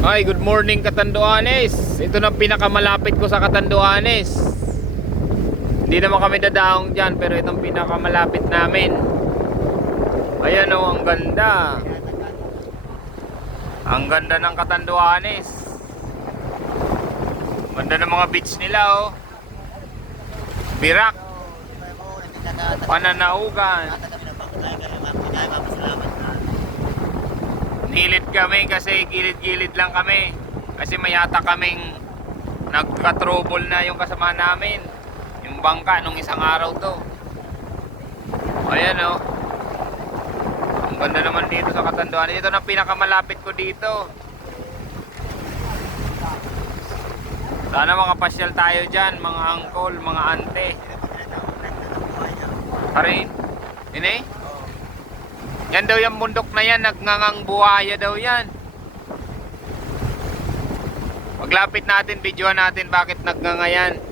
Hi, good morning Catanduanes. Ito na pinakamalapit ko sa Catanduanes. Hindi naman kami dadaong dyan, pero itong pinakamalapit namin. Ayan o, ang ganda. Ang ganda ng Catanduanes. Ganda ng mga beach nila o. Birak, Pananaugan. Nilid kami kasi gilid-gilid lang kami. Kasi may yata kaming nagka-trouble na yung kasama namin. Yung bangka nung isang araw to. Ayan o. Ang ganda naman dito sa Catanduanes. Ito na pinakamalapit ko dito. Sana makapasyal tayo dyan, mga uncle, mga ante. Parin? Ini? Yan daw yung bundok na yan, nagngangang buhaya daw yan. Paglapit natin, videoan natin bakit nagngangayan.